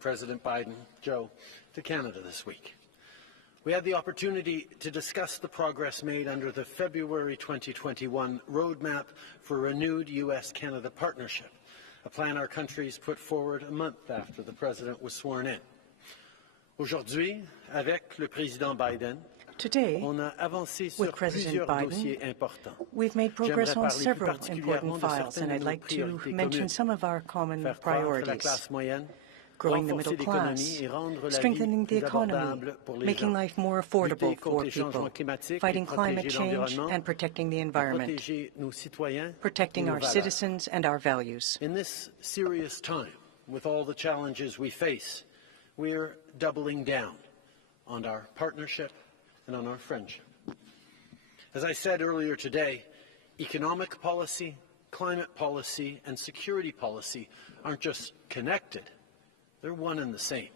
President Biden, Joe, to Canada this week. We had the opportunity to discuss the progress made under the February 2021 roadmap for a renewed U.S. Canada partnership, a plan our countries put forward a month after the President was sworn in. Aujourd'hui, avec le Président Biden, today, with President Biden, we've made progress on several important files, and I'd like to mention some of our common priorities: growing the middle class, strengthening the economy, making life more affordable for people, fighting climate change, and protecting the environment, protecting our citizens and our values. In this serious time, with all the challenges we face, we're doubling down on our partnership and on our friendship. As I said earlier today, economic policy, climate policy, and security policy aren't just connected, they're one and the same.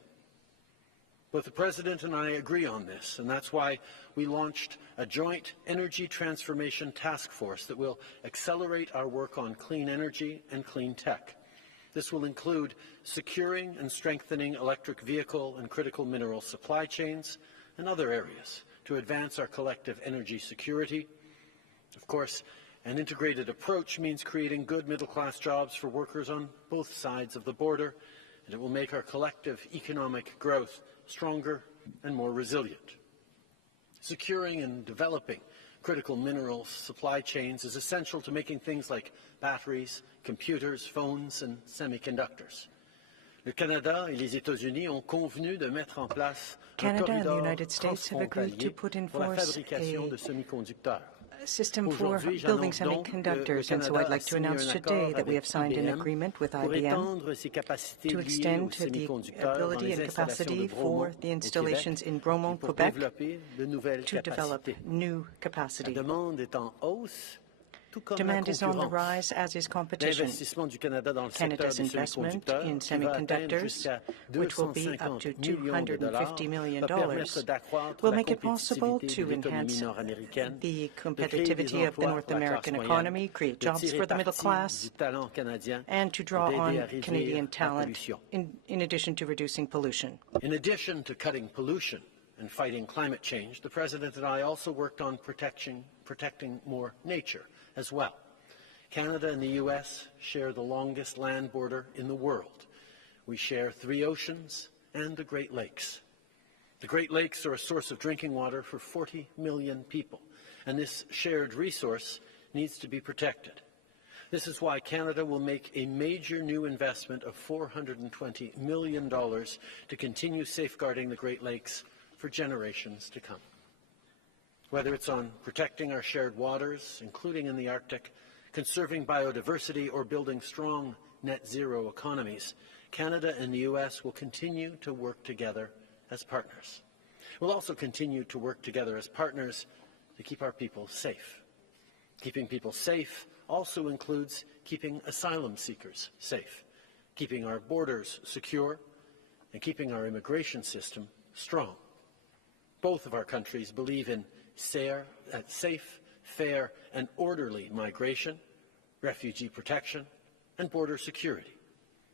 Both the President and I agree on this, and that's why we launched a joint energy transformation task force that will accelerate our work on clean energy and clean tech. This will include securing and strengthening electric vehicle and critical mineral supply chains and other areas to advance our collective energy security. Of course, an integrated approach means creating good middle-class jobs for workers on both sides of the border, and it will make our collective economic growth stronger and more resilient. Securing and developing critical minerals supply chains is essential to making things like batteries, computers, phones, and semiconductors. Le Canada et les États-Unis ont convenu de mettre en place Canada and the United States have agreed to put in force a system for building semiconductors, and so I'd like to announce today that we have signed an agreement with IBM to extend the ability and capacity for the installations in Bromont, Quebec, to develop new capacity. Demand is on the rise, as is competition. Canada's investment in semiconductors, which will be up to $250 million, will make it possible to enhance the competitivity of the North American economy, create jobs for the middle class, and to draw on Canadian talent, in addition to reducing pollution. In addition to cutting pollution and fighting climate change, the President and I also worked on protecting more nature as well. Canada and the U.S. share the longest land border in the world. We share 3 oceans and the Great Lakes. The Great Lakes are a source of drinking water for 40 million people, and this shared resource needs to be protected. This is why Canada will make a major new investment of $420 million to continue safeguarding the Great Lakes for generations to come. Whether it's on protecting our shared waters, including in the Arctic, conserving biodiversity, or building strong net zero economies, Canada and the U.S. will continue to work together as partners. We'll also continue to work together as partners to keep our people safe. Keeping people safe also includes keeping asylum seekers safe, keeping our borders secure, and keeping our immigration system strong. Both of our countries believe in safe, fair, and orderly migration, refugee protection, and border security.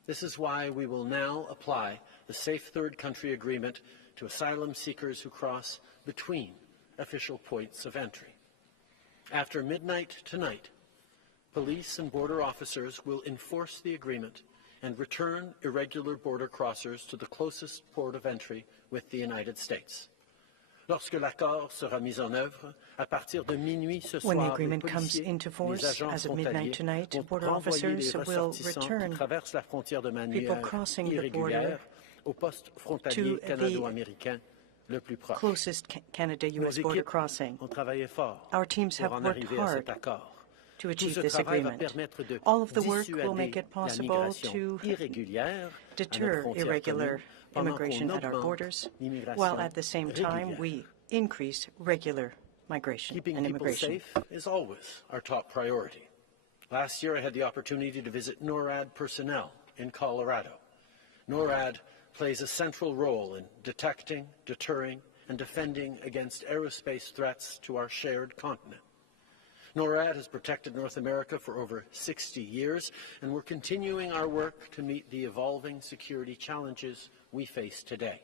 This is why we will now apply the Safe Third Country Agreement to asylum seekers who cross between official points of entry. After midnight tonight, police and border officers will enforce the agreement and return irregular border crossers to the closest port of entry with the United States. Lorsque l'accord sera mis en œuvre, à partir de minuit ce soir, when the agreement comes into force as of midnight tonight, border officers will return people crossing the border to the closest Canada-U.S. border crossing. Our teams have worked hard to achieve this agreement. All of the work will make it possible to deter irregular immigration at our borders, while at the same time we increase regular migration and immigration. Keeping people safe is always our top priority. Last year I had the opportunity to visit NORAD personnel in Colorado. NORAD plays a central role in detecting, deterring, and defending against aerospace threats to our shared continent. NORAD has protected North America for over 60 years, and we're continuing our work to meet the evolving security challenges we face today.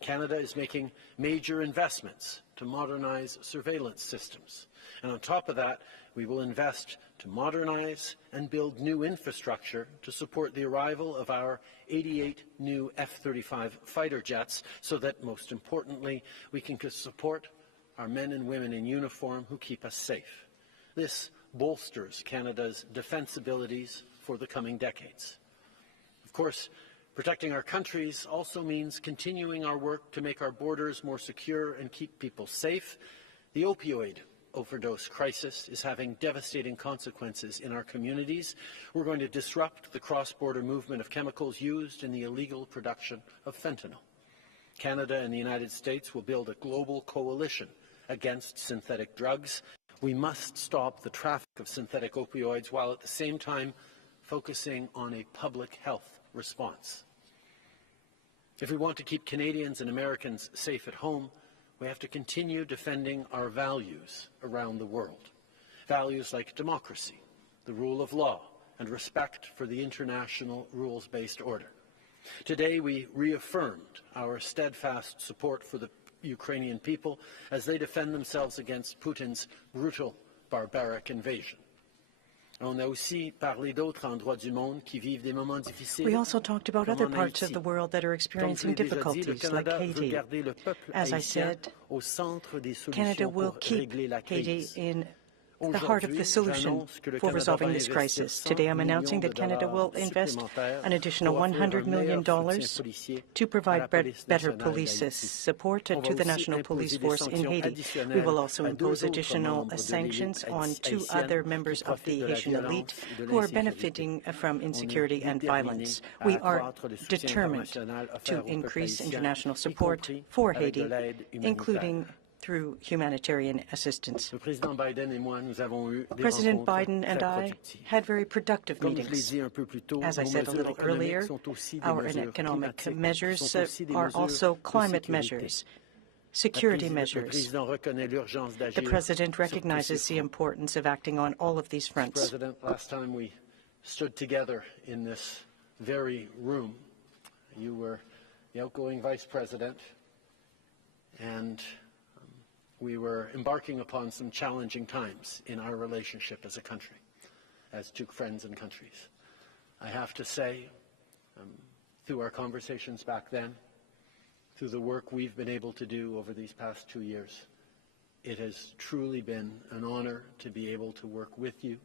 Canada is making major investments to modernize surveillance systems. And on top of that, we will invest to modernize and build new infrastructure to support the arrival of our 88 new F-35 fighter jets so that, most importantly, we can support our men and women in uniform who keep us safe. This bolsters Canada's defence abilities for the coming decades. Of course, protecting our countries also means continuing our work to make our borders more secure and keep people safe. The opioid overdose crisis is having devastating consequences in our communities. We're going to disrupt the cross-border movement of chemicals used in the illegal production of fentanyl. Canada and the United States will build a global coalition against synthetic drugs. We must stop the traffic of synthetic opioids while at the same time focusing on a public health response. If we want to keep Canadians and Americans safe at home, we have to continue defending our values around the world. Values like democracy, the rule of law, and respect for the international rules-based order. Today, we reaffirmed our steadfast support for the Ukrainian people as they defend themselves against Putin's brutal, barbaric invasion. We also talked about other parts of the world that are experiencing difficulties, like Haiti. As I said, Canada will keep Haiti in the heart of the solution for resolving this crisis. Today I'm announcing that Canada will invest an additional $100 million to provide better police support to the National Police Force in Haiti. We will also impose additional sanctions on 2 other members of the Haitian elite who are benefiting from insecurity and violence. We are determined to increase international support for Haiti, including through humanitarian assistance. President Biden and I had very productive meetings. As I said a little earlier, our economic measures are also climate measures, security measures. The President recognizes the importance of acting on all of these fronts. President, last time we stood together in this very room, you were the outgoing Vice President, and we were embarking upon some challenging times in our relationship as a country, as 2 friends and countries. I have to say, through our conversations back then, through the work we've been able to do over these past 2 years, it has truly been an honor to be able to work with you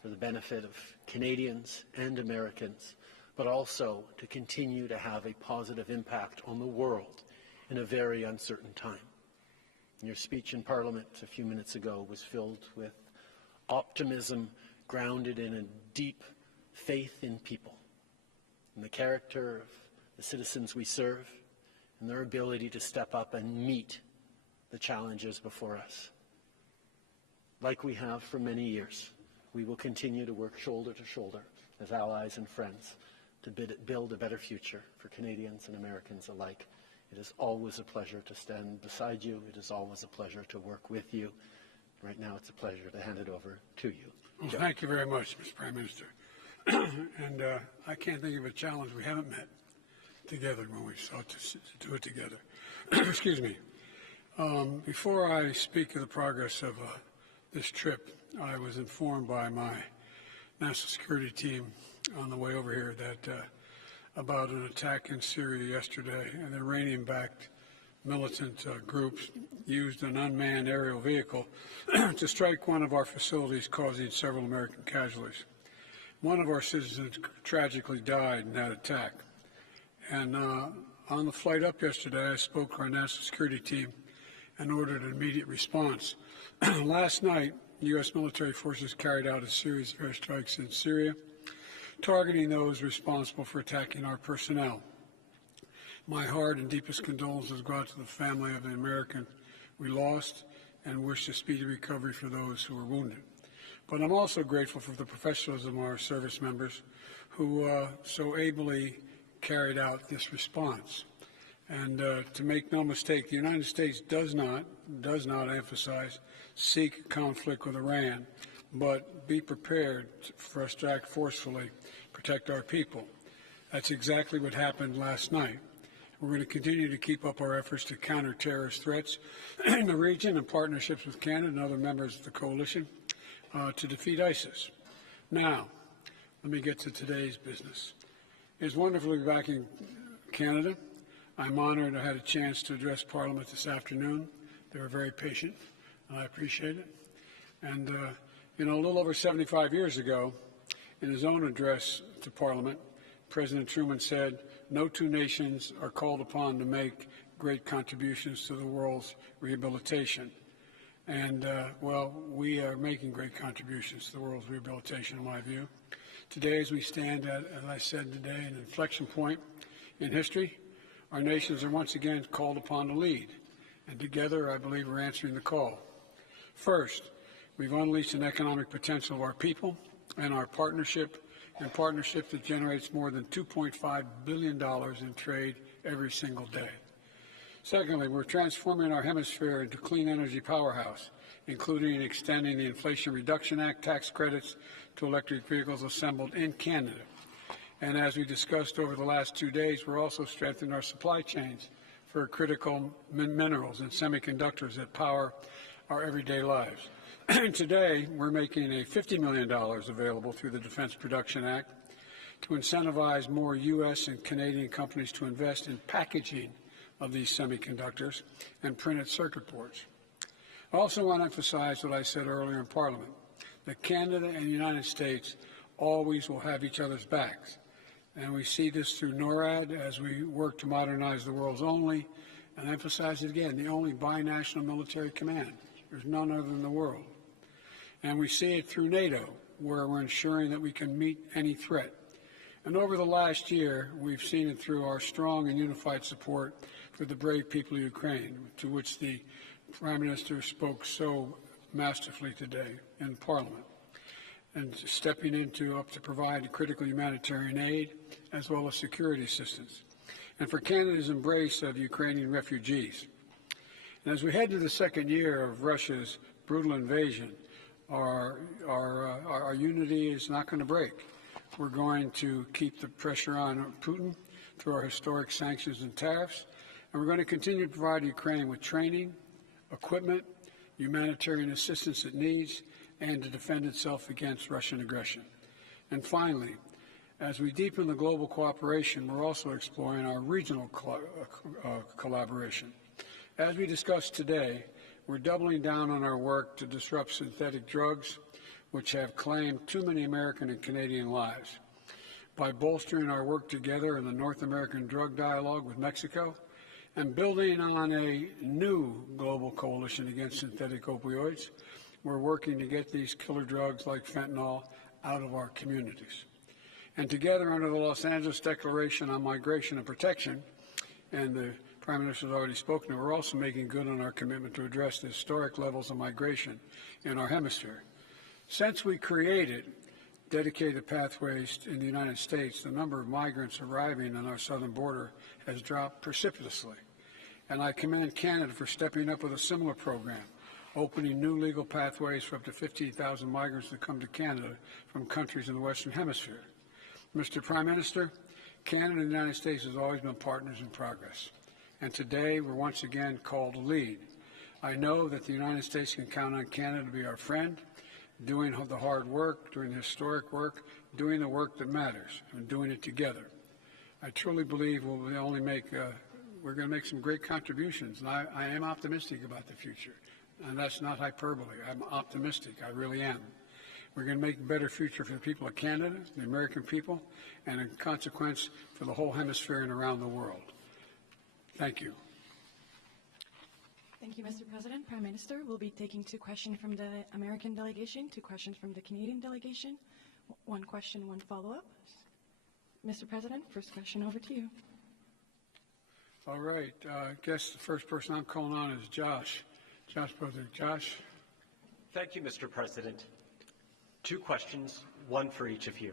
for the benefit of Canadians and Americans, but also to continue to have a positive impact on the world in a very uncertain time. Your speech in Parliament a few minutes ago was filled with optimism grounded in a deep faith in people, in the character of the citizens we serve, and their ability to step up and meet the challenges before us. Like we have for many years, we will continue to work shoulder to shoulder as allies and friends to build a better future for Canadians and Americans alike. It is always a pleasure to stand beside you. It is always a pleasure to work with you. Right now, it's a pleasure to hand it over to you. Well, thank you very much, Mr. Prime Minister. And I can't think of a challenge we haven't met together when we sought to do it together. Excuse me. Before I speak of the progress of this trip, I was informed by my national security team on the way over here that about an attack in Syria yesterday, and Iranian-backed militant groups used an unmanned aerial vehicle to strike one of our facilities, causing several American casualties. One of our citizens tragically died in that attack. And on the flight up yesterday, I spoke to our national security team and ordered an immediate response. Last night, U.S. military forces carried out a series of airstrikes in Syria, targeting those responsible for attacking our personnel. My heart and deepest condolences go out to the family of the American we lost and wish a speedy recovery for those who were wounded. But I'm also grateful for the professionalism of our service members who so ably carried out this response. And to make no mistake, the United States does not emphasize seek conflict with Iran, but be prepared for us to act forcefully, protect our people. That's exactly what happened last night. We're going to continue to keep up our efforts to counter terrorist threats in the region in partnerships with Canada and other members of the coalition to defeat ISIS. Now, let me get to today's business. It's wonderful to be back in Canada. I'm honored I had a chance to address Parliament this afternoon. They were very patient, and I appreciate it. And, a little over 75 years ago, in his own address to Parliament, President Truman said, "No two nations are called upon to make great contributions to the world's rehabilitation." And, we are making great contributions to the world's rehabilitation, in my view. Today, as we stand at, as I said today, an inflection point in history, our nations are once again called upon to lead. And together, I believe we're answering the call. First, we've unleashed an economic potential of our people and our partnership that generates more than $2.5 billion in trade every single day. Secondly, we're transforming our hemisphere into a clean energy powerhouse, including extending the Inflation Reduction Act tax credits to electric vehicles assembled in Canada. And as we discussed over the last 2 days, we're also strengthening our supply chains for critical minerals and semiconductors that power our everyday lives. Today, we're making a $50 million available through the Defense Production Act to incentivize more U.S. and Canadian companies to invest in packaging of these semiconductors and printed circuit boards. I also want to emphasize what I said earlier in Parliament, that Canada and the United States always will have each other's backs. And we see this through NORAD as we work to modernize the world's only, and emphasize it again, the only binational military command. There's none other in the world. And we see it through NATO, where we're ensuring that we can meet any threat. And over the last year, we've seen it through our strong and unified support for the brave people of Ukraine, to which the Prime Minister spoke so masterfully today in Parliament, and stepping up to provide critical humanitarian aid as well as security assistance, and for Canada's embrace of Ukrainian refugees. And as we head to the second year of Russia's brutal invasion, our unity is not going to break. We're going to keep the pressure on Putin through our historic sanctions and tariffs, and we're going to continue to provide Ukraine with training, equipment, humanitarian assistance it needs, and to defend itself against Russian aggression. And finally, as we deepen the global cooperation, we're also exploring our regional collaboration. As we discussed today, we're doubling down on our work to disrupt synthetic drugs, which have claimed too many American and Canadian lives. By bolstering our work together in the North American Drug Dialogue with Mexico, and building on a new global coalition against synthetic opioids, we're working to get these killer drugs like fentanyl out of our communities. And together, under the Los Angeles Declaration on Migration and Protection, and the Prime Minister has already spoken, we're also making good on our commitment to address the historic levels of migration in our hemisphere. Since we created dedicated pathways in the United States, the number of migrants arriving on our southern border has dropped precipitously. And I commend Canada for stepping up with a similar program, opening new legal pathways for up to 15,000 migrants to come to Canada from countries in the Western Hemisphere. Mr. Prime Minister, Canada and the United States has always been partners in progress. And today, we're once again called to lead. I know that the United States can count on Canada to be our friend, doing the hard work, doing the historic work, doing the work that matters, and doing it together. I truly believe we're going to make some great contributions, and I am optimistic about the future. And that's not hyperbole. I'm optimistic. I really am. We're going to make a better future for the people of Canada, the American people, and in consequence for the whole hemisphere and around the world. Thank you. Thank you, Mr. President. Prime Minister, we'll be taking 2 questions from the American delegation, 2 questions from the Canadian delegation. 1 question, 1 follow-up. Mr. President, first question over to you. All right. I guess the first person I'm calling on is Josh. Josh. Thank you, Mr. President. 2 questions, 1 for each of you.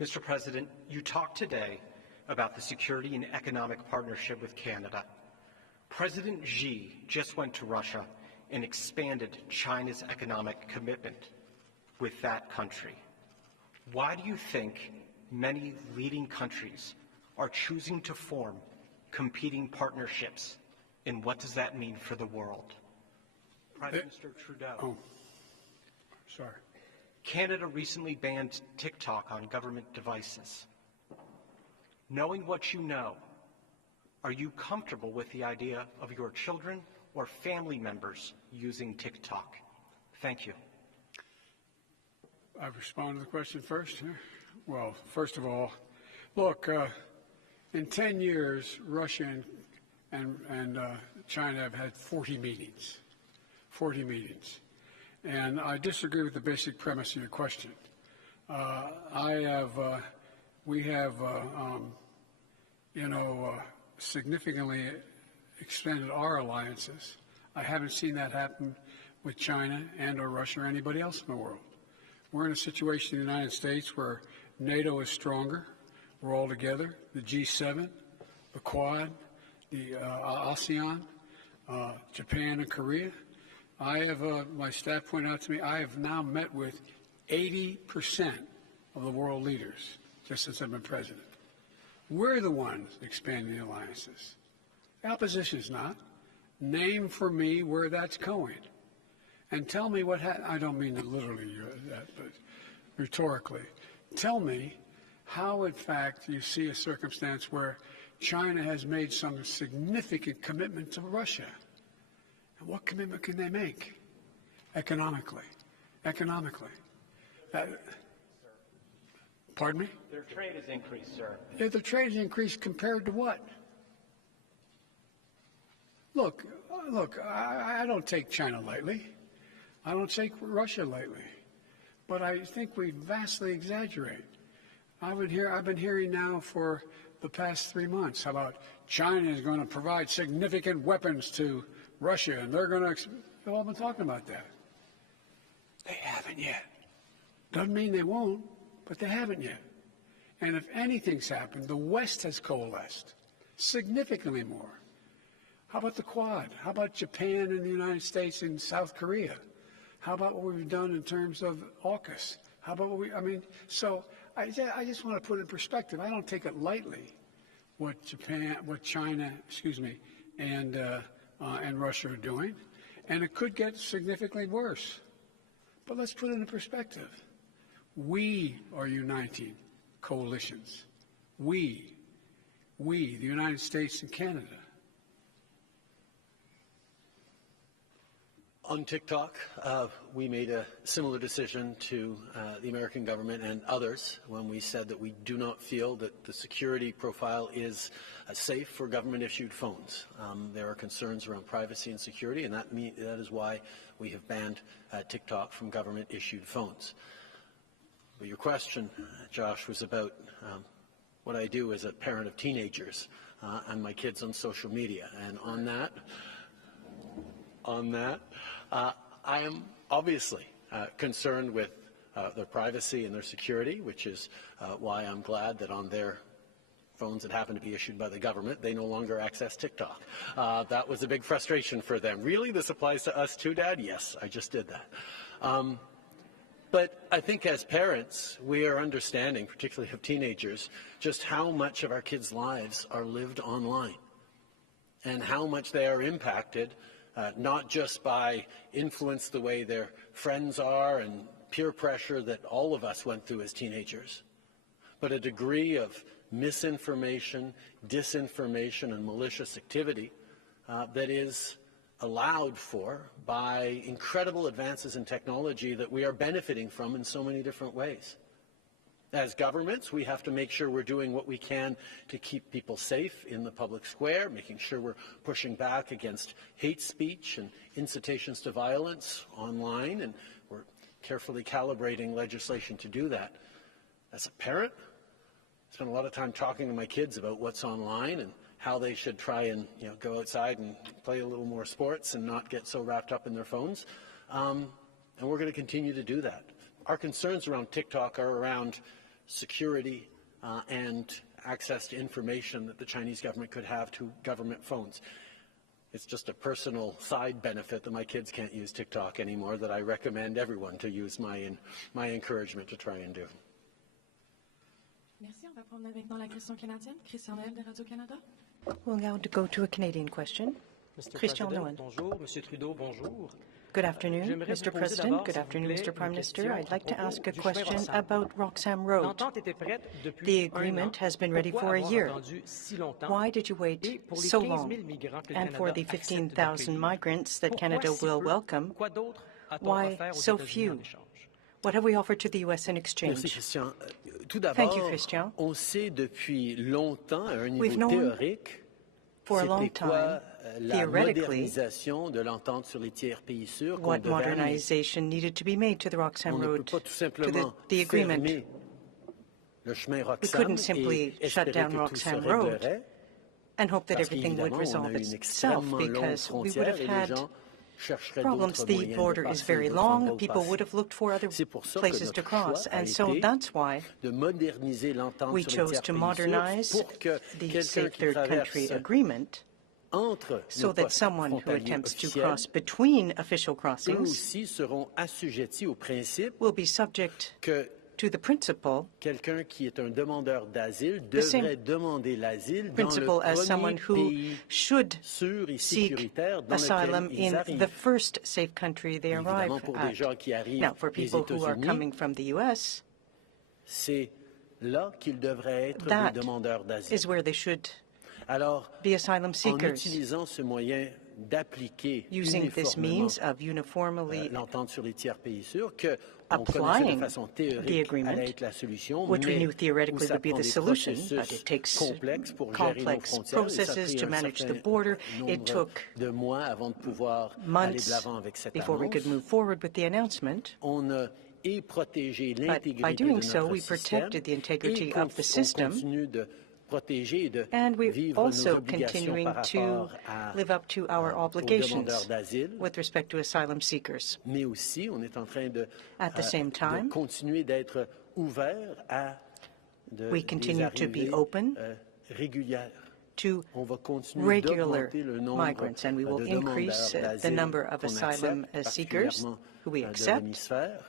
Mr. President, you talked today about the security and economic partnership with Canada. President Xi just went to Russia and expanded China's economic commitment with that country. Why do you think many leading countries are choosing to form competing partnerships, and what does that mean for the world? Prime Minister Trudeau. Oh, sorry. Canada recently banned TikTok on government devices. Knowing what you know, are you comfortable with the idea of your children or family members using TikTok? Thank you. I respond to the question first. Well, first of all, look, in 10 years, Russia and China have had 40 meetings. 40 meetings. And I disagree with the basic premise of your question. We have significantly expanded our alliances. I haven't seen that happen with China and or Russia or anybody else in the world. We're in a situation in the United States where NATO is stronger. We're all together. The G7, the Quad, the ASEAN, Japan and Korea. I have, my staff pointed out to me, I have now met with 80% of the world leaders just since I've been president. We're the ones expanding the alliances. The opposition is not. Name for me where that's going. And tell me what I don't mean literally that, but rhetorically. Tell me how, in fact, you see a circumstance where China has made some significant commitment to Russia. And what commitment can they make? Economically. Economically. Pardon me? Their trade has increased, sir. Yeah, the trade has increased compared to what? Look, I don't take China lightly. I don't take Russia lightly. But I think we vastly exaggerate. I've been hearing now for the past 3 months how about China is going to provide significant weapons to Russia, and they're going to, they've all been talking about that. They haven't yet. Doesn't mean they won't, but they haven't yet. And if anything's happened, the West has coalesced significantly more. How about the Quad? How about Japan and the United States and South Korea? How about what we've done in terms of AUKUS? How about what so I just want to put it in perspective. I don't take it lightly what China, and Russia are doing, and it could get significantly worse. But let's put it in perspective. We are uniting coalitions. We, the United States and Canada. On TikTok, we made a similar decision to the American government and others when we said that we do not feel that the security profile is safe for government-issued phones. There are concerns around privacy and security, and that is why we have banned TikTok from government-issued phones. But your question, Josh, was about what I do as a parent of teenagers and my kids on social media. And on that, I am obviously concerned with their privacy and their security, which is why I'm glad that on their phones that happen to be issued by the government, they no longer access TikTok. That was a big frustration for them. Really? This applies to us too, Dad? Yes, I just did that. But I think as parents, we are understanding, particularly of teenagers, just how much of our kids' lives are lived online and how much they are impacted not just by influence the way their friends are and peer pressure that all of us went through as teenagers, but a degree of misinformation, disinformation, and malicious activity that is allowed for by incredible advances in technology that we are benefiting from in so many different ways. As governments, we have to make sure we're doing what we can to keep people safe in the public square, making sure we're pushing back against hate speech and incitations to violence online, and we're carefully calibrating legislation to do that. As a parent, I spend a lot of time talking to my kids about what's online and how they should try and go outside and play a little more sports and not get so wrapped up in their phones. And we're going to continue to do that. Our concerns around TikTok are around security and access to information that the Chinese government could have to government phones. It's just a personal side benefit that my kids can't use TikTok anymore that I recommend everyone to use my encouragement to try and do. Merci. On va prendre maintenant la question canadienne. Christian Noël de Radio-Canada. We'll now go to a Canadian question. Mr. Christian President, Noël. bonjour. Monsieur Trudeau, bonjour. Good afternoon, Mr. President. Good afternoon, Mr. Prime Minister. I'd like to ask a question about Roxham Road. The agreement has been ready for a year. Why did you wait so long? And for the 15,000 migrants that Canada will welcome, why so few? What have we offered to the U.S. in exchange? Merci, Christian. Tout d'abord, Thank you, Christian. On sait depuis longtemps, à un We've niveau known théorique, for a long time, la modernisation de l'entente sur les tiers pays sûrs qu'on what devait amener. modernization needed to be made to the Roxham On ne peut Road, pas tout to simplement the agreement. fermer le chemin We Roxham couldn't simply et shut espérer down que tout Roxham se Road réglerait, and hope that parce everything would qu'évidemment, on resolve a une itself, extrêmement longue because we would frontière have et les had gens chercheraient problems. d'autres The moyens de border is passer, very d'autres long. endroits où People passer. would have looked for other C'est pour ça que places to notre cross, choix a and so été that's why de moderniser l'entente we sur les chose tiers to pays sûrs modernize pour que the quelqu'un Safe qui Third Country traverse Agreement entre so nos that postes someone who frontaliers attempts to officiels, cross between official eux crossings aussi seront assujettis au principe will be subject que to the principle quelqu'un qui est un demandeur d'asile The same devrait demander l'asile dans principle le as someone premier who pays should sûr et seek sécuritaire dans asylum lequel ils in arrivent. the first safe country they arrive Évidemment, pour des at. gens qui arrivent Now, for des people who are États-Unis, coming from the U.S., c'est là qu'ils devraient être that des demandeurs d'asile. is where they should Alors, be asylum en seekers. utilisant ce moyen d'appliquer Using this uniformément means of uniformly l'entente sur les tiers pays sûrs, que on connaissait applying de façon the théorique agreement, allait être la solution, which we mais knew où theoretically ça would be prend the des solution, but processus it takes complexes pour gérer nos complex frontières, et ça a processes pris to un manage the certain border. It nombre took de mois avant de pouvoir aller de months l'avant avec cette before we could annonce. move forward with the announcement. On a protégé But by l'intégrité de doing notre so, we système protected the integrity et of the system, on continue de protéger et de and we're vivre nos also obligations continuing par to rapport à live up to our aux obligations demandeurs d'asile. with respect to asylum seekers. Mais aussi, on est en train de, At the same time, de continuer d'être ouvert à we des continue to be arrivées open régulières. to On va continuer regular d'augmenter le nombre migrants, and we will de increase demandeurs the d'asile number of qu'on asylum accepte, seekers particulièrement who we de accept l'hémisphère,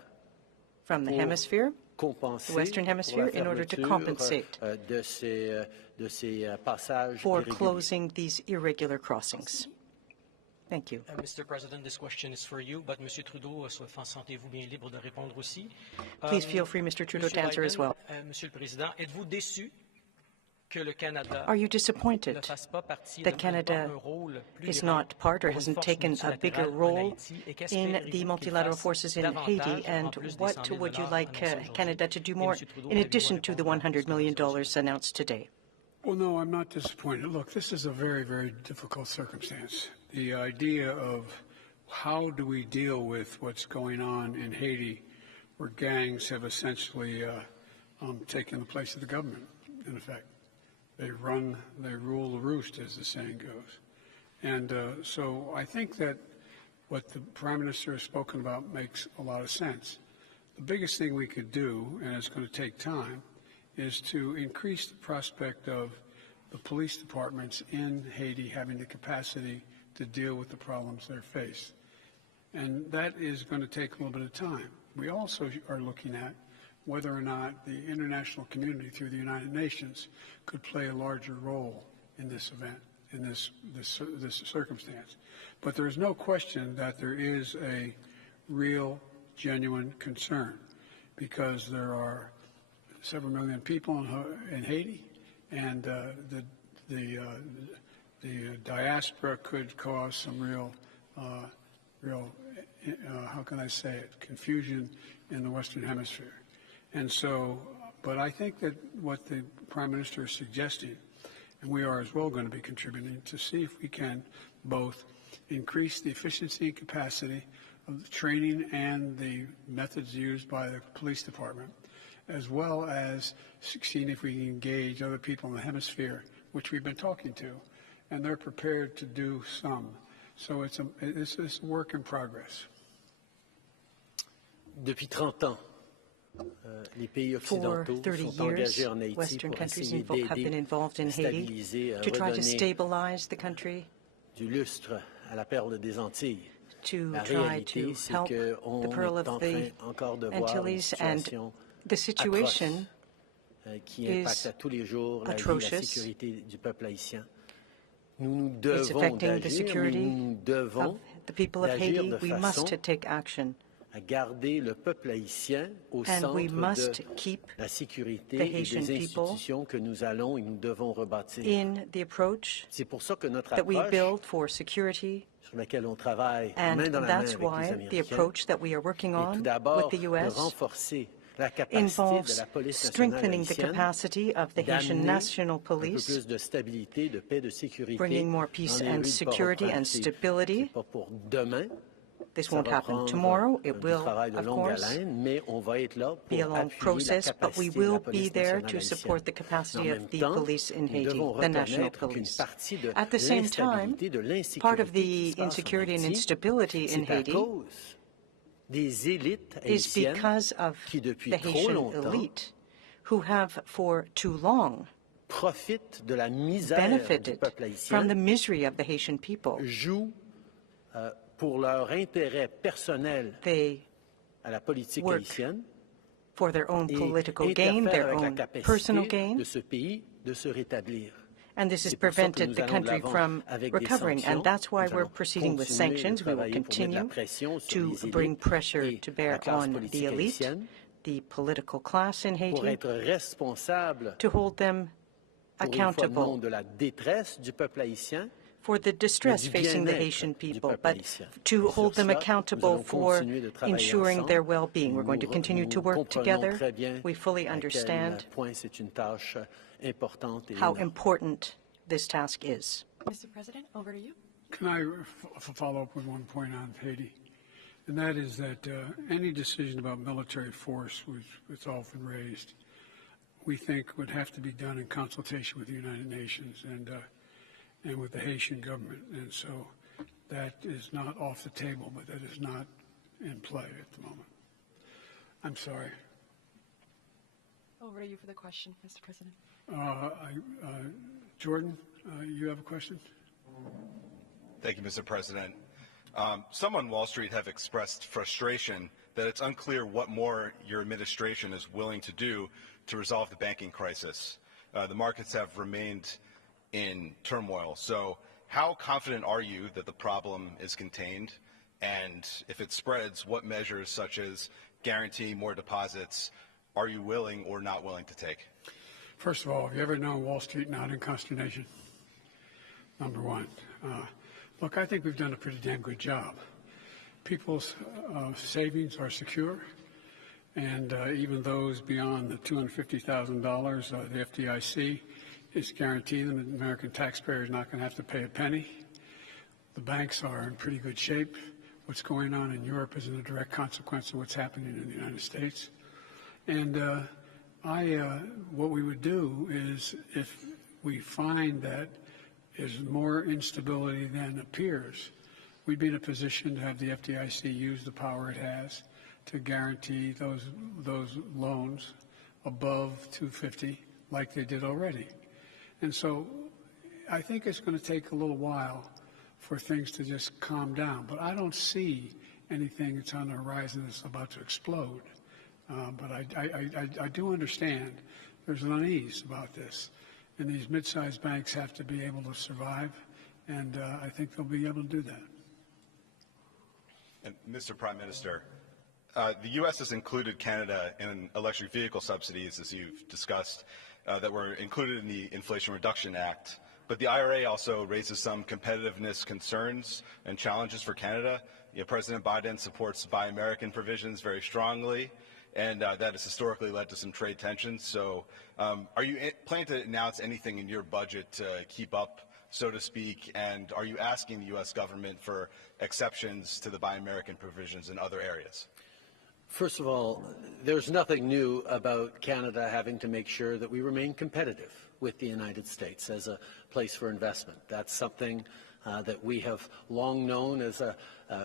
from the pour hemisphere, compenser the Western pour Hemisphere, la in order to fermeture, compensate de ces passages for irréguliers. closing these irregular crossings. Thank you. Mr. President, this question is for you, but Monsieur Trudeau, sentez-vous bien libre de répondre aussi. Please feel free, Mr. Trudeau, to answer as well. Monsieur le Président, êtes-vous déçu que le Canada Are you ne disappointed fasse pas partie, that ne prenne pas Canada un rôle plus is grand not part or pour une hasn't force taken a bigger multilatérale en role Haïti, et in qu'espérez-vous the qu'il multilateral fasse forces in davantage, Haiti? en And plus des what 100 000 would you $ like annoncés aujourd'hui? Canada to do Et more Monsieur Trudeau, in avez-vous addition to the répondre à $100 million announced today? Well, no, I'm not disappointed. Look, this is a very, very difficult circumstance. The idea of how do we deal with what's going on in Haiti, where gangs have essentially taken the place of the government, in effect. They rule the roost, as the saying goes. And so I think that what the Prime Minister has spoken about makes a lot of sense. The biggest thing we could do, and it's going to take time, is to increase the prospect of the police departments in Haiti having the capacity to deal with the problems they face. And that is going to take a little bit of time. We also are looking at whether or not the international community through the United Nations could play a larger role in this event, in this circumstance. But there is no question that there is a real, genuine concern, because there are several million people in Haiti, and the diaspora could cause some real, how can I say it, confusion in the Western Hemisphere. And so, but I think that what the Prime Minister is suggesting, and we are as well going to be contributing, to see if we can both increase the efficiency and capacity of the training and the methods used by the police department, as well as seeing if we can engage other people in the hemisphere, which we've been talking to, and they're prepared to do some. So it's a work in progress. Depuis 30 ans, For 30 years, Western countries have been involved in Haiti to try to stabilize the country, to try to help the Pearl of the Antilles, and the situation is atrocious. It's affecting the security of the people of Haiti. We must take action. And we must keep the Haitian people in the approach that we build for security, and that's why the approach that we are working on with the U.S. involves strengthening the capacity of the Haitian National Police, bringing more peace and security and stability. This won't happen tomorrow. It will, of course, be a long process, but we will be there to support the capacity of the police in Haiti, the national police. At the same time, part of the insecurity and instability in Haiti is because of the Haitian elite, who have for too long benefited from the misery of the Haitian people. Pour leur intérêt personnel à la politique haïtienne, for their own political gain, their own personal gain, de ce pays de se rétablir. And this has prevented the country from recovering, and that's why we're proceeding with sanctions. We will continue to bring pressure to bear on the elite, the political class in Haiti, to hold them accountable for the distress facing the Haitian people, but to hold them accountable for ensuring their well-being. We're going to continue to work together. We fully understand how important this task is. Mr. President, over to you. Can I follow up with one point on Haiti? And that is that any decision about military force, which it's often raised, we think would have to be done in consultation with the United Nations and with the Haitian government. And so that is not off the table, but that is not in play at the moment. I'm sorry. Over to you for the question, Mr. President. Jordan, you have a question? Thank you, Mr. President. Some on Wall Street have expressed frustration that it's unclear what more your administration is willing to do to resolve the banking crisis. The markets have remained in turmoil. So how confident are you that the problem is contained? And if it spreads, what measures such as guaranteeing more deposits are you willing or not willing to take? First of all, have you ever known Wall Street not in consternation? Number one. Look, I think we've done a pretty damn good job. People's savings are secure, and even those beyond the $250,000, the FDIC is guaranteeing them that the American taxpayer is not going to have to pay a penny. The banks are in pretty good shape. What's going on in Europe is a direct consequence of what's happening in the United States. And what we would do is, if we find that there's more instability than appears, we'd be in a position to have the FDIC use the power it has to guarantee those loans above $250, like they did already. And so I think it's going to take a little while for things to just calm down. But I don't see anything that's on the horizon that's about to explode. But I do understand there's an unease about this. And these mid-sized banks have to be able to survive, and I think they'll be able to do that. And Mr. Prime Minister, the U.S. has included Canada in electric vehicle subsidies, as you've discussed, that were included in the Inflation Reduction Act. But the IRA also raises some competitiveness concerns and challenges for Canada. President Biden supports Buy American provisions very strongly, and that has historically led to some trade tensions. So are you planning to announce anything in your budget to keep up, so to speak, and are you asking the U.S. government for exceptions to the Buy American provisions in other areas? First of all, there's nothing new about Canada having to make sure that we remain competitive with the United States as a place for investment. That's something that we have long known as a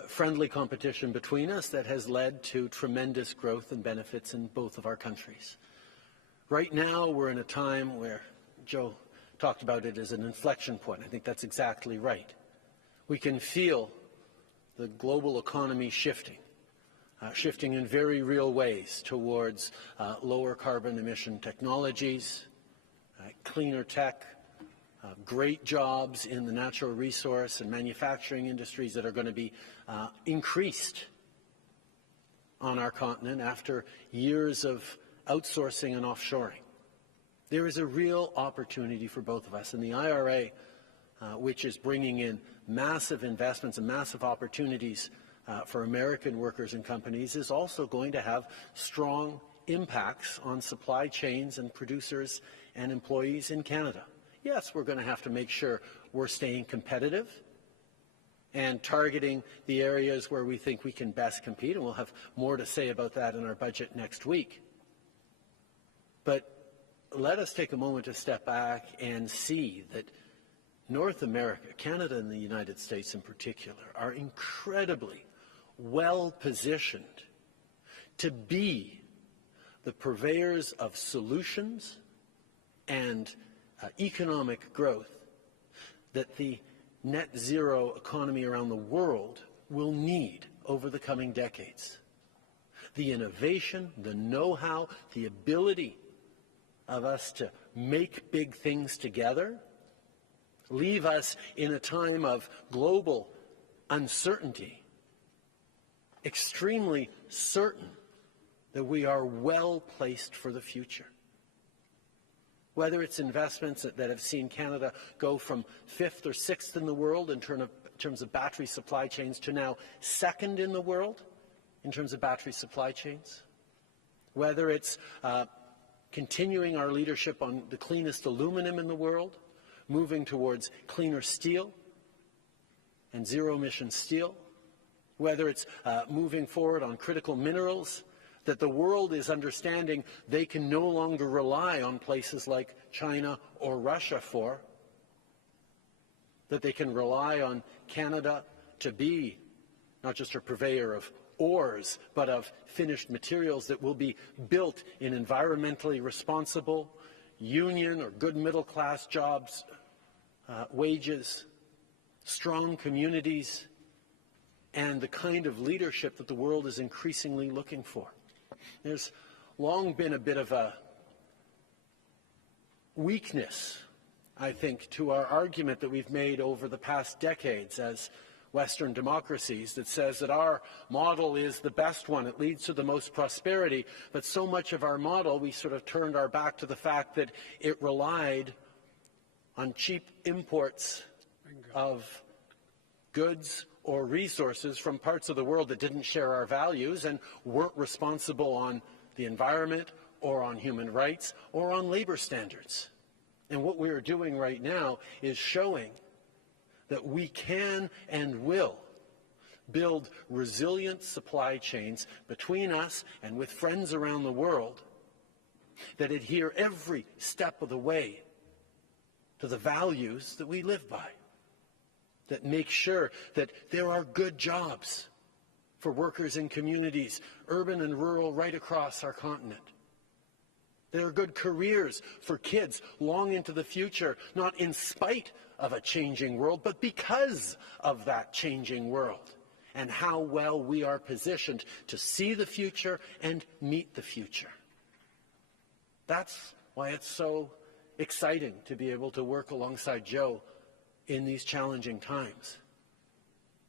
friendly competition between us that has led to tremendous growth and benefits in both of our countries. Right now, we're in a time where Joe talked about it as an inflection point. I think that's exactly right. We can feel the global economy shifting in very real ways towards lower carbon emission technologies, cleaner tech, great jobs in the natural resource and manufacturing industries that are going to be increased on our continent after years of outsourcing and offshoring. There is a real opportunity for both of us, and the IRA, which is bringing in massive investments and massive opportunities for American workers and companies, is also going to have strong impacts on supply chains and producers and employees in Canada. Yes, we're going to have to make sure we're staying competitive and targeting the areas where we think we can best compete, and we'll have more to say about that in our budget next week. But let us take a moment to step back and see that North America, Canada and the United States in particular, are incredibly well positioned to be the purveyors of solutions and economic growth that the net zero economy around the world will need over the coming decades. The innovation, the know-how, the ability of us to make big things together leave us in a time of global uncertainty extremely certain that we are well placed for the future. Whether it's investments that have seen Canada go from 5th or 6th in the world in terms of battery supply chains to now 2nd in the world in terms of battery supply chains. Whether it's continuing our leadership on the cleanest aluminum in the world, moving towards cleaner steel and zero-emission steel. Whether it's moving forward on critical minerals that the world is understanding they can no longer rely on places like China or Russia for, that they can rely on Canada to be not just a purveyor of ores, but of finished materials that will be built in environmentally responsible, union or good middle-class jobs, wages, strong communities, and the kind of leadership that the world is increasingly looking for. There's long been a bit of a weakness, I think, to our argument that we've made over the past decades as Western democracies that says that our model is the best one, it leads to the most prosperity, but so much of our model, we sort of turned our back to the fact that it relied on cheap imports of goods or resources from parts of the world that didn't share our values and weren't responsible on the environment or on human rights or on labor standards. And what we are doing right now is showing that we can and will build resilient supply chains between us and with friends around the world that adhere every step of the way to the values that we live by, that make sure that there are good jobs for workers in communities, urban and rural, right across our continent. There are good careers for kids long into the future, not in spite of a changing world, but because of that changing world, and how well we are positioned to see the future and meet the future. That's why it's so exciting to be able to work alongside Joe in these challenging times,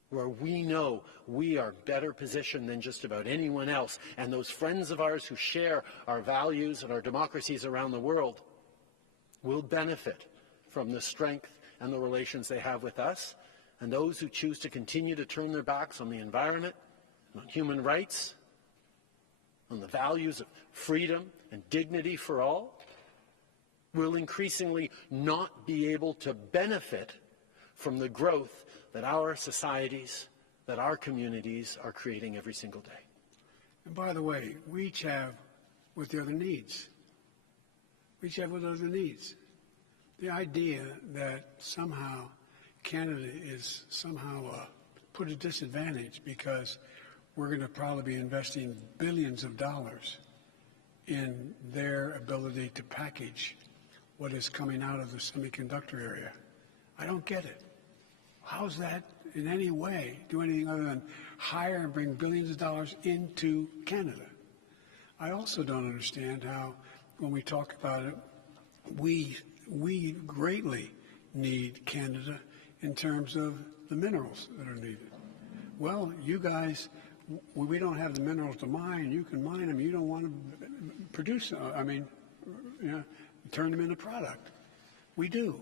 where we know we are better positioned than just about anyone else, and those friends of ours who share our values and our democracies around the world will benefit from the strength and the relations they have with us, and those who choose to continue to turn their backs on the environment, on human rights, on the values of freedom and dignity for all, will increasingly not be able to benefit from the growth that our societies, that our communities are creating every single day. And by the way, we each have what the other needs. We each have what the other needs. The idea that somehow Canada is somehow put at a disadvantage because we're going to probably be investing billions of dollars in their ability to package what is coming out of the semiconductor area. I don't get it. How's that in any way do anything other than hire and bring billions of dollars into Canada? I also don't understand how, when we talk about it, we greatly need Canada in terms of the minerals that are needed. Well, you guys, we don't have the minerals to mine. You can mine them. You don't want to produce, turn them into product. We do.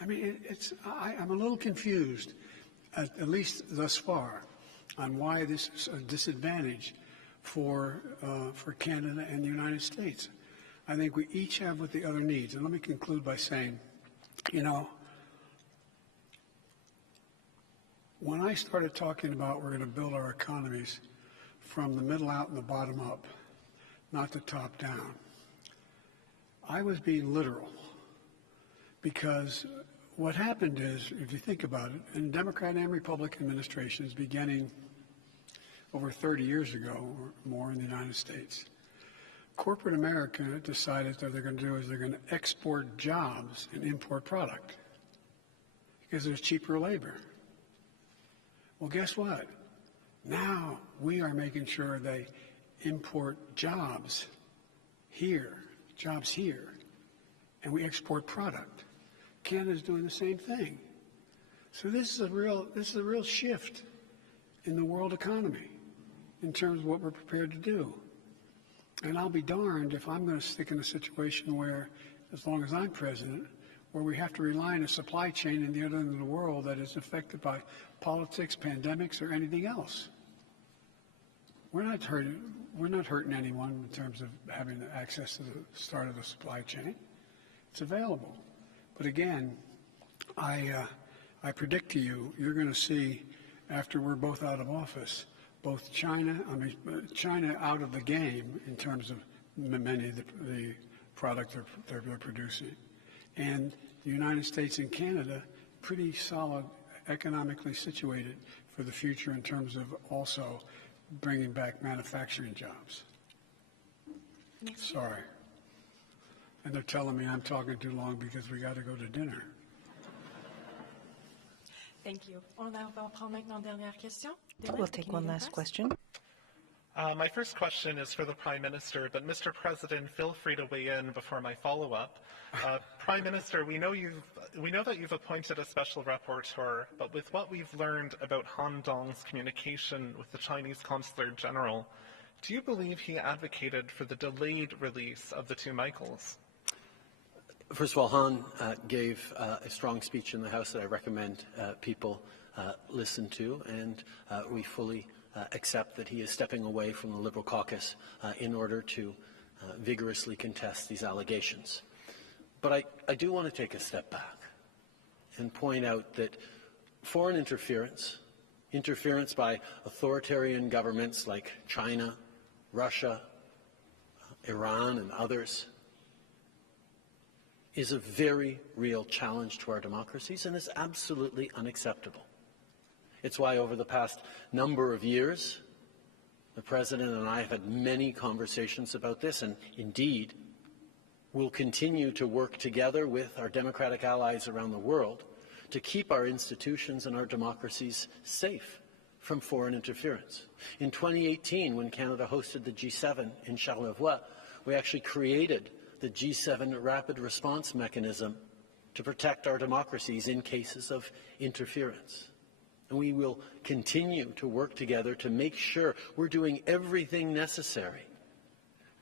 I mean, I'm a little confused, at least thus far, on why this is a disadvantage for Canada and the United States. I think we each have what the other needs. And let me conclude by saying, when I started talking about we're going to build our economies from the middle out and the bottom up, not the top down, I was being literal. Because what happened is, if you think about it, in Democrat and Republican administrations beginning over 30 years ago or more in the United States, corporate America decided that they're going to do is they're going to export jobs and import product because there's cheaper labor. Well, guess what? Now we are making sure they import jobs here, and we export product. Canada's doing the same thing. So this is a real shift in the world economy in terms of what we're prepared to do. And I'll be darned if I'm going to stick in a situation where, as long as I'm president, where we have to rely on a supply chain in the other end of the world that is affected by politics, pandemics, or anything else. We're not hurting anyone in terms of having access to the start of the supply chain. It's available. But again, I predict to you, you're going to see, after we're both out of office, both China out of the game in terms of many of the product they're producing, and the United States and Canada pretty solid, economically situated for the future in terms of also bringing back manufacturing jobs. Sorry. And they're telling me I'm talking too long because we got to go to dinner. Thank you. On va prendre maintenant dernière question. We'll take one last question. My first question is for the Prime Minister, but Mr. President, feel free to weigh in before my follow-up. Prime Minister, we know that you've appointed a special rapporteur, but with what we've learned about Han Dong's communication with the Chinese Consular General, do you believe he advocated for the delayed release of the two Michaels? First of all, Han gave a strong speech in the House that I recommend people listen to, and we fully accept that he is stepping away from the Liberal caucus in order to vigorously contest these allegations. But I do want to take a step back and point out that foreign interference by authoritarian governments like China, Russia, Iran, and others is a very real challenge to our democracies and is absolutely unacceptable. It's why over the past number of years, the President and I have had many conversations about this, and indeed will continue to work together with our democratic allies around the world to keep our institutions and our democracies safe from foreign interference. In 2018, when Canada hosted the G7 in Charlevoix, we actually created the G7 Rapid Response Mechanism to protect our democracies in cases of interference. And we will continue to work together to make sure we're doing everything necessary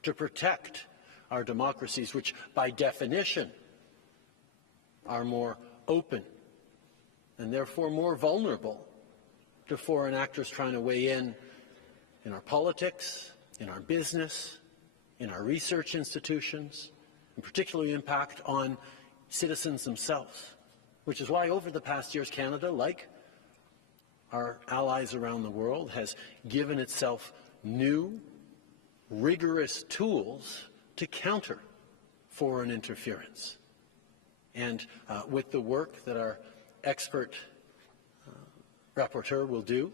to protect our democracies, which by definition are more open and therefore more vulnerable to foreign actors trying to weigh in our politics, in our business, in our research institutions, and particularly impact on citizens themselves, which is why over the past years Canada, like our allies around the world, has given itself new, rigorous tools to counter foreign interference. And with the work that our expert rapporteur will do,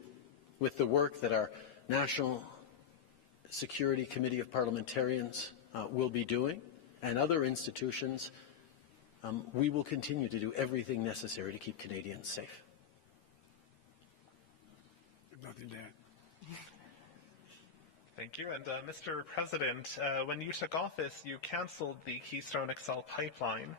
with the work that our National Security Committee of Parliamentarians will be doing, and other institutions, we will continue to do everything necessary to keep Canadians safe. Nothing to add. Thank you. And Mr. President, when you took office, you canceled the Keystone XL pipeline.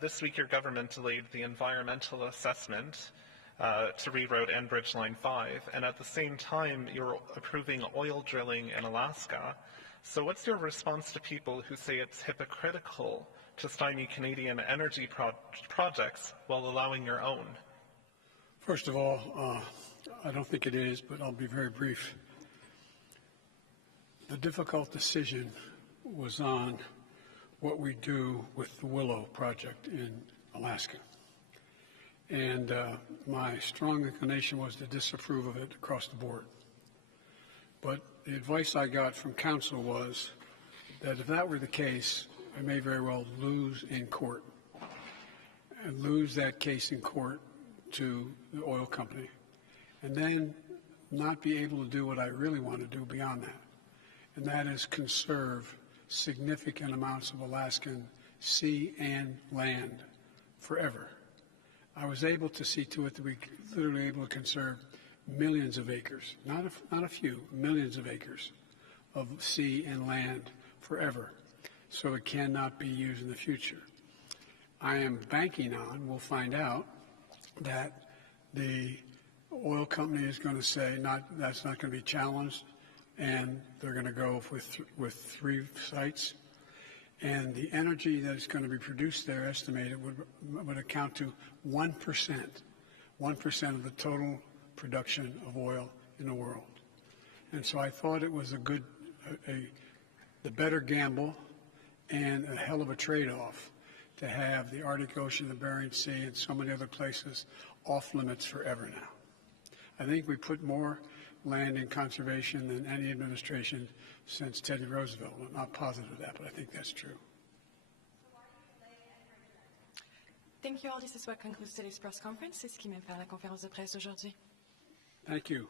This week, your government delayed the environmental assessment to reroute Enbridge Line 5, and at the same time, you're approving oil drilling in Alaska. So what's your response to people who say it's hypocritical to stymie Canadian energy projects while allowing your own? First of all, I don't think it is, but I'll be very brief. The difficult decision was on what we do with the Willow project in Alaska. And my strong inclination was to disapprove of it across the board. But the advice I got from counsel was that if that were the case, I may very well lose in court and lose that case in court to the oil company, and then not be able to do what I really want to do beyond that, and that is conserve significant amounts of Alaskan sea and land forever. I was able to see to it that we literally able to conserve millions of acres, not a few, millions of acres of sea and land forever, so it cannot be used in the future. I am banking on, we'll find out, that the oil company is going to say that's not going to be challenged, and they're going to go with 3 sites. And the energy that is going to be produced there, estimated, would account to 1% of the total production of oil in the world. And so I thought it was the better gamble and a hell of a trade-off to have the Arctic Ocean, the Bering Sea, and so many other places off limits forever now. I think we put more land in conservation than any administration since Teddy Roosevelt. I'm not positive of that, but I think that's true. Thank you all. This is what concludes today's press conference. C'est ce qui met fin à la conférence de presse d'aujourd'hui. Thank you.